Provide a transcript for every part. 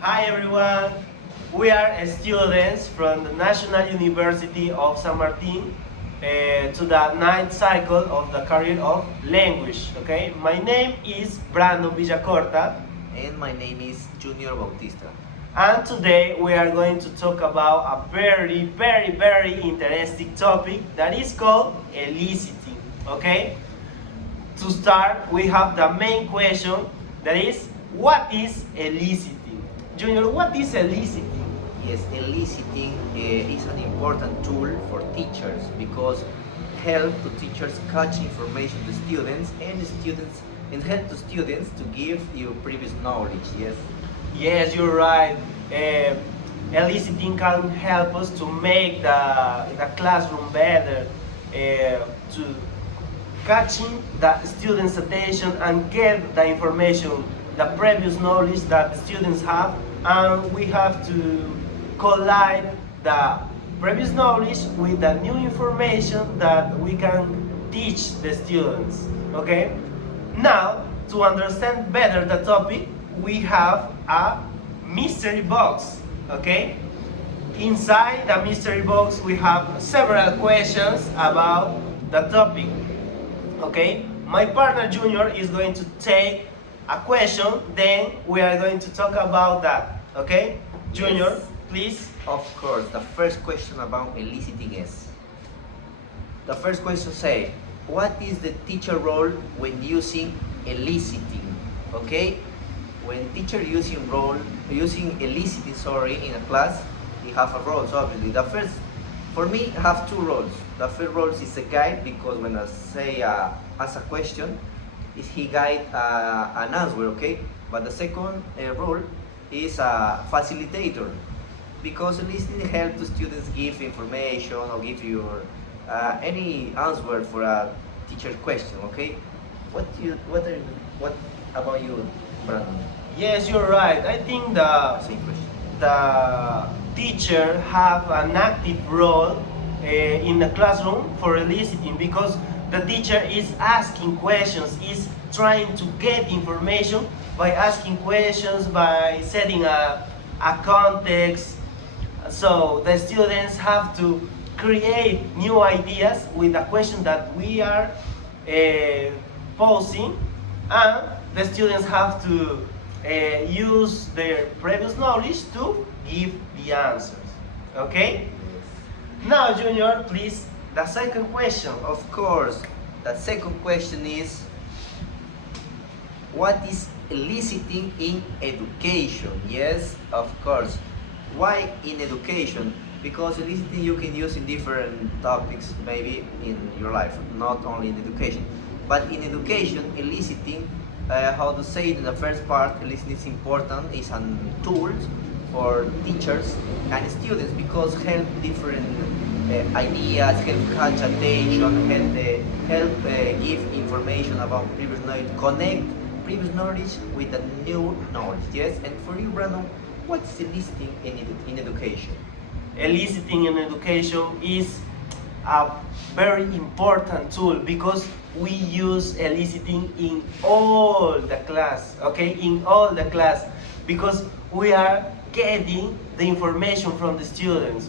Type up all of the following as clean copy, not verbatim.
Hi everyone, we are students from the National University of San Martin to the ninth cycle of the career of language. Okay, my name is Brandon Villacorta, And my name is Junior Bautista. and today we are going to talk about a very interesting topic that is called eliciting. Okay, to start, we have the main question that is, what is eliciting? Junior, what is eliciting? Yes, eliciting is an important tool for teachers because help to teachers catch information to students and help to students to give you previous knowledge. Yes. Yes, you're right. Eliciting can help us to make the classroom better, to catching the students' attention and get the information, the previous knowledge that the students have, and we have to collide the previous knowledge with the new information that we can teach the students. Okay? Now, to understand better the topic, we have a mystery box. Okay? Inside the mystery box, we have several questions about the topic. Okay? My partner Junior is going to take a question, then we are going to talk about that. Okay? Junior, Yes. please. Of course, the first question about eliciting is, the first question say, what is the teacher role when using eliciting? Okay, when teacher using eliciting, in a class, he have a role. So obviously, the first, for me, have two roles. The first role is a guide because when I say ask a question, is he guide an answer. Okay, but the second role is a facilitator because listening helps the students give information or give your any answer for a teacher question. Okay, what about you, Brandon? Yes, you're right. I think Same question. the teacher have an active role in the classroom for eliciting because the teacher is asking questions, is trying to get information by asking questions, by setting a context. So the students have to create new ideas with the question that we are posing, and the students have to use their previous knowledge to give the answers. Okay? Now, Junior, please, the second question. Of course, the second question is, what is eliciting in education? Yes, of course. Why in education? Because eliciting you can use in different topics, maybe in your life, not only in education. But in education, eliciting, how to say it in the first part, eliciting is important, is a tool for teachers and students because help different ideas, help catch attention, help give information about previous knowledge, connect previous knowledge with the new knowledge. Yes, and for you, Brandon, what's eliciting in education? Eliciting in education is a very important tool because we use eliciting in all the class, okay, in all the class, because we are getting the information from the students.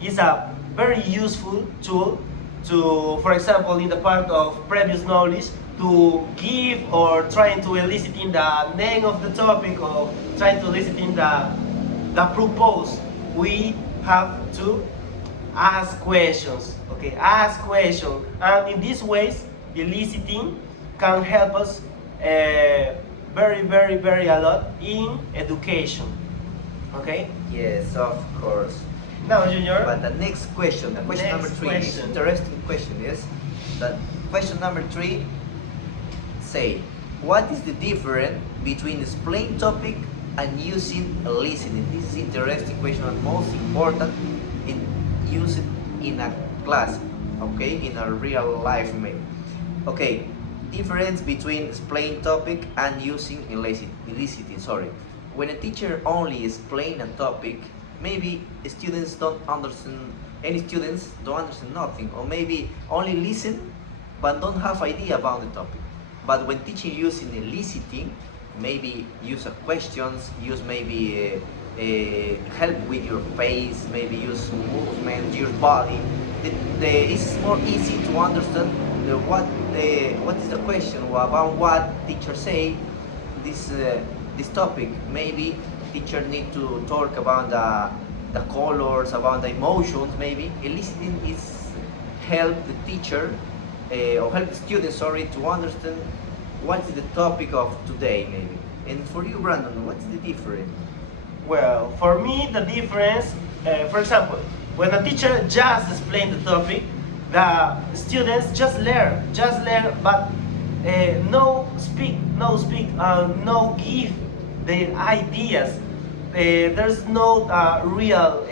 It's a very useful tool to, for example, in the part of previous knowledge, to give or trying to elicit in the name of the topic or trying to elicit in the propose. We have to ask questions, okay, ask questions, and in these ways eliciting can help us very a lot in education. Okay, Yes, of course. now Junior, But the next question, the question Next number three, is question. interesting question. Yes, the question number three say, what is the difference between explain topic and using listening? This is interesting question and most important in use it in a class, okay, in a real life maybe. Okay, difference between explain topic and using eliciting. Sorry, when a teacher only explain a topic, maybe students don't understand. Any students don't understand nothing, or maybe only listen but don't have idea about the topic. But when teaching using eliciting, maybe use questions, use maybe help with your face, maybe use movement, your body. It's more easy to understand what is the question about what teacher say this topic. Maybe teacher need to talk about the colors, about the emotions. Maybe eliciting is help the teacher or help the student, sorry, to understand what is the topic of today, maybe. And for you, Brandon, what's the difference? Well, for me, the difference, for example, when a teacher just explain the topic, the students just learn, but no speak, no give their ideas. There's no real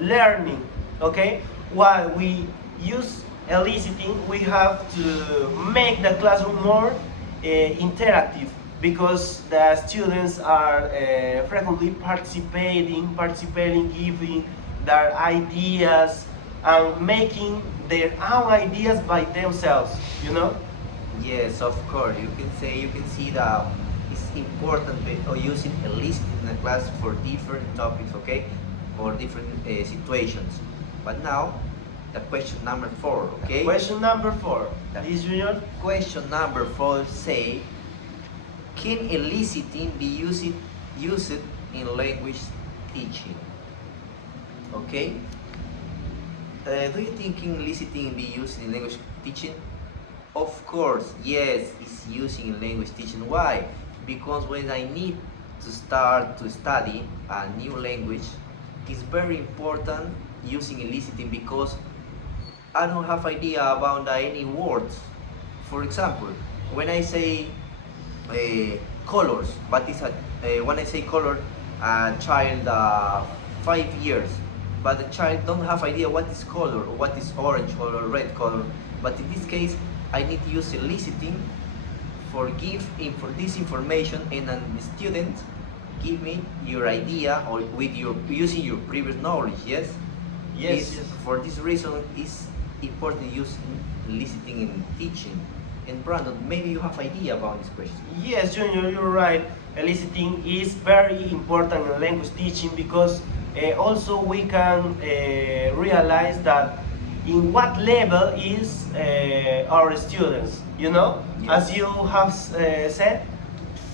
learning. Okay, while we use eliciting, we have to make the classroom more interactive, because the students are frequently participating, giving their ideas and making their own ideas by themselves, you know? Yes, of course. You can see that it's important using eliciting in the class for different topics, okay, for different situations. But now, the question number 4, okay? Question number 4. This junior. Question number 4 say, can eliciting be used in language teaching? Okay? Do you think eliciting be used in language teaching? Of course, yes, it's using in language teaching. Why? Because when I need to start to study a new language, it's very important using eliciting, because I don't have idea about any words. For example, when I say colors, but it's when I say color, a child 5 years, but the child don't have idea what is color, or what is orange color, red color. But in this case, I need to use eliciting for this information, and then the student give me your idea, or with your using your previous knowledge. Yes. Yes. For this reason, it's important to use eliciting in teaching. And Brandon, maybe you have idea about this question. Yes, Junior, you're right. Eliciting is very important in language teaching, because also we can realize that in what level is our students, you know? Yes. As you have said,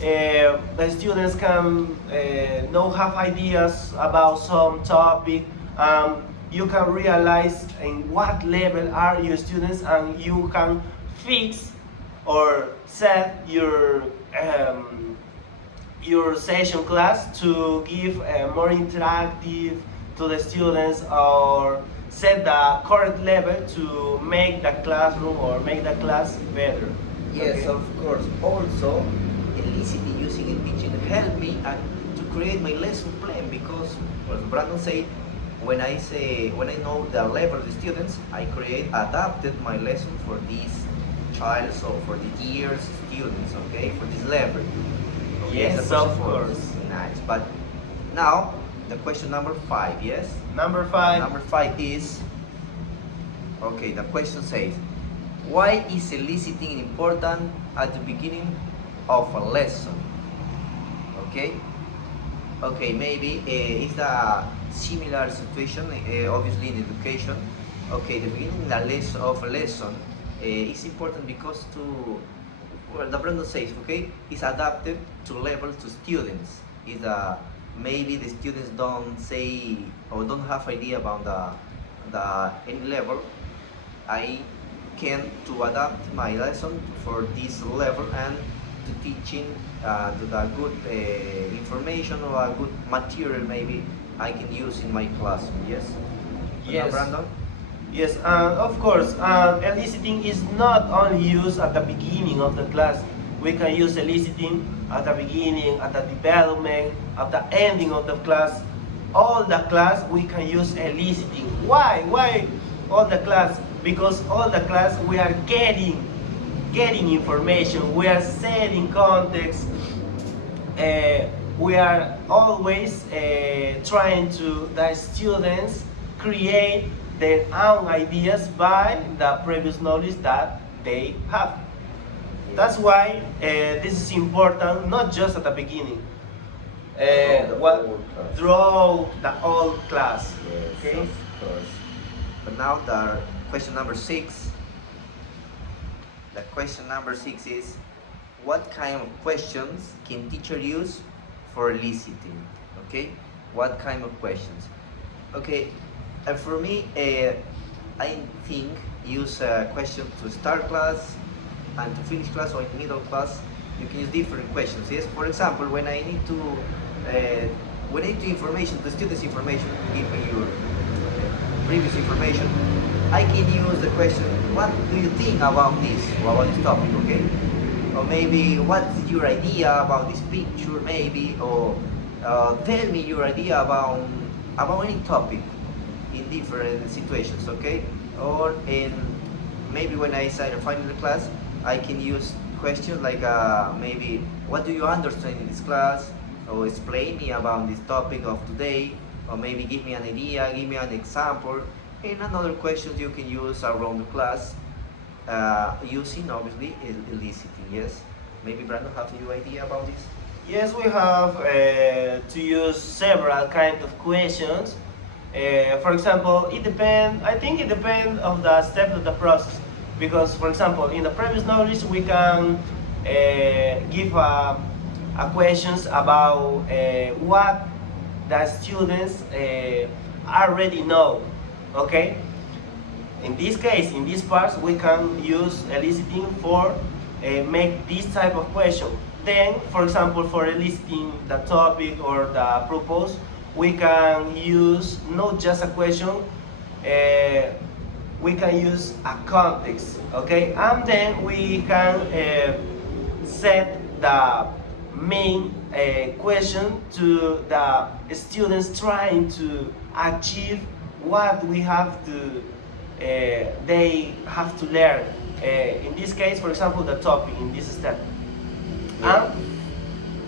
the students can not have ideas about some topic. You can realize in what level are your students, and you can fix or set your session class to give more interactive to the students, or set the correct level to make the classroom or make the class better. Yes, Okay? of course. Also, eliciting using in teaching help me to create my lesson plan, because, well, Brandon said, when I know the level of the students, I adapted my lesson for these child, so for the years students, okay, for this level. Okay, Yes, so of course. Nice. But now the question number 5, yes? Number 5. Number 5 is, okay, the question says, why is eliciting important at the beginning of a lesson? Okay? Okay, maybe it's a similar situation, obviously in education. Okay, the beginning of a lesson is important because well, the Brandon says, okay, it's adapted to level to students. Is maybe the students don't say or don't have idea about the any level. I can to adapt my lesson for this level and to teaching to the good information or a good material maybe I can use in my classroom. Yes. Yes. Brandon. Yes, of course, eliciting is not only used at the beginning of the class. We can use eliciting at the beginning, at the development, at the ending of the class. All the class we can use eliciting. Why? Why all the class? Because all the class we are getting information, we are setting context, we are always trying to the students create their own ideas by the previous knowledge that they have. That's why this is important, not just at the beginning, throughout the whole class. Yes, Okay. of course. But now the question number 6. The question number 6 is, what kind of questions can teacher use for eliciting? Okay, what kind of questions? Okay, for me, I think use a question to start class and to finish class, or in middle class. You can use different questions. Yes, for example, when I need to information, the students' information, give me your previous information, I can use the question, what do you think about this, or about this topic, okay? Or maybe, what's your idea about this picture, maybe, or tell me your idea about any topic in different situations, okay? Or in, maybe when I say final class, I can use questions like maybe, what do you understand in this class? Or explain me about this topic of today, or maybe give me an idea, give me an example. And another questions you can use around the class, using obviously eliciting. Yes, maybe Brandon have your idea about this? Yes, we have to use several kind of questions. For example, it depends. I think it depends of the step of the process. Because, for example, in the previous knowledge, we can give a questions about what the students already know. Okay. In this case, in this part, we can use eliciting for make this type of question. Then, for example, for eliciting the topic or the purpose, we can use not just a question, we can use a context, okay? And then we can set the main question to the students trying to achieve what we have to, they have to learn. In this case, for example, the topic in this step. And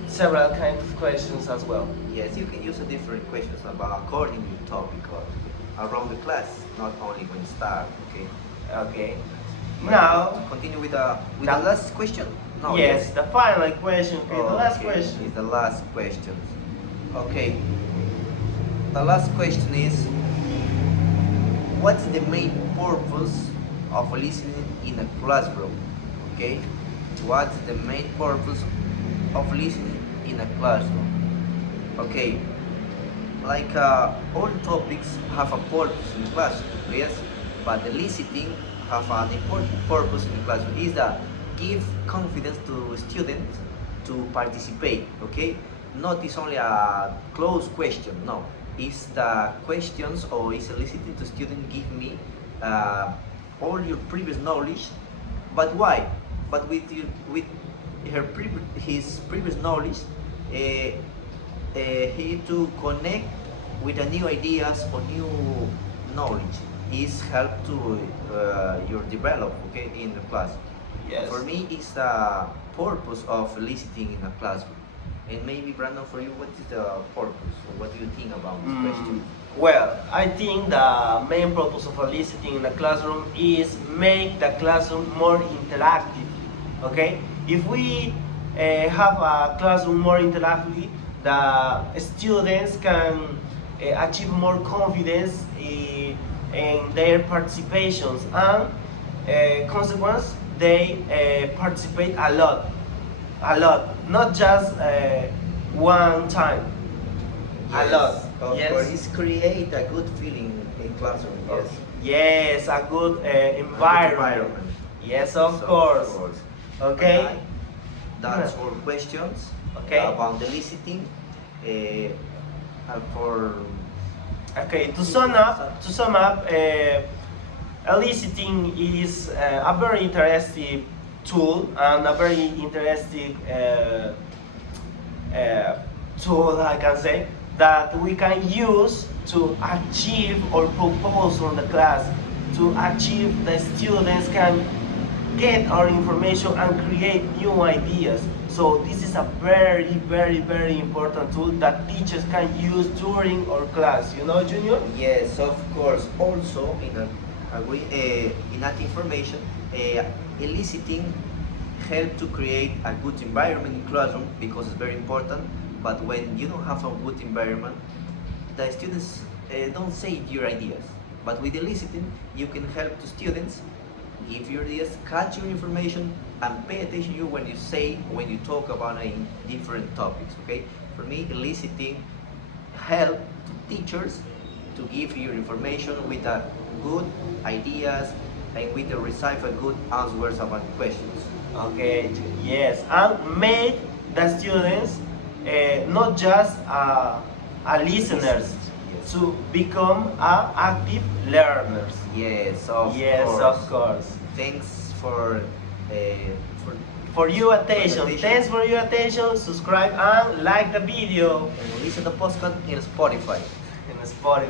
several kinds of questions as well. Yes, you can use a different questions about according to the topic or around the class, not only when start. Okay. Okay. But Now to continue with the last question. No, yes, the final question. Okay, the last Okay, question. is the last question. Okay. The last question is, what's the main purpose of listening in a classroom? Okay. What's the main purpose of listening in a classroom? Okay. Like all topics have a purpose in the classroom, yes, but the listening have an important purpose in the classroom. Is that give confidence to students to participate. Okay, not is only a closed question. No, it's the questions or is eliciting to student give me all your previous knowledge, but why? But with his previous knowledge, he to connect with a new ideas or new knowledge is help to your develop, okay, in the class. Yes. For me, it's the purpose of eliciting in a classroom. And maybe Brandon, for you, what is the purpose, or what do you think about this question? Well, I think the main purpose of eliciting in the classroom is make the classroom more interactive. Okay, if we have a classroom more interactive, the students can achieve more confidence in their participations, and consequence they participate a lot, not just one time. A lot. Of Yes. course, it's create a good feeling in classroom. Yes. Yes, a good environment. Yes, of So, course. Okay. Alright. That's all questions Okay. about the eliciting. For Okay, to sum up, eliciting is a very interesting tool and a very interesting tool, I can say, that we can use to achieve or propose from the class, to achieve the students can get our information and create new ideas. So this is a very important tool that teachers can use during our class. You know, Junior? yes, of course. Also, in that information, eliciting help to create a good environment in classroom because it's very important. But when you don't have a good environment, the students don't say your ideas. But with eliciting, you can help the students give your ideas, catch your information, and pay attention to you when you say, when you talk about different topics. Okay? For me, eliciting help to teachers to give your information with a good ideas and with the receive a good answers about questions. Okay, yes, and make the students not just listeners, Yes. to become active learners. Yes, of Yes, course. of course. Thanks for For your attention. attention. Thanks for your attention. Subscribe and like the video and listen to the podcast in Spotify. in Spotify.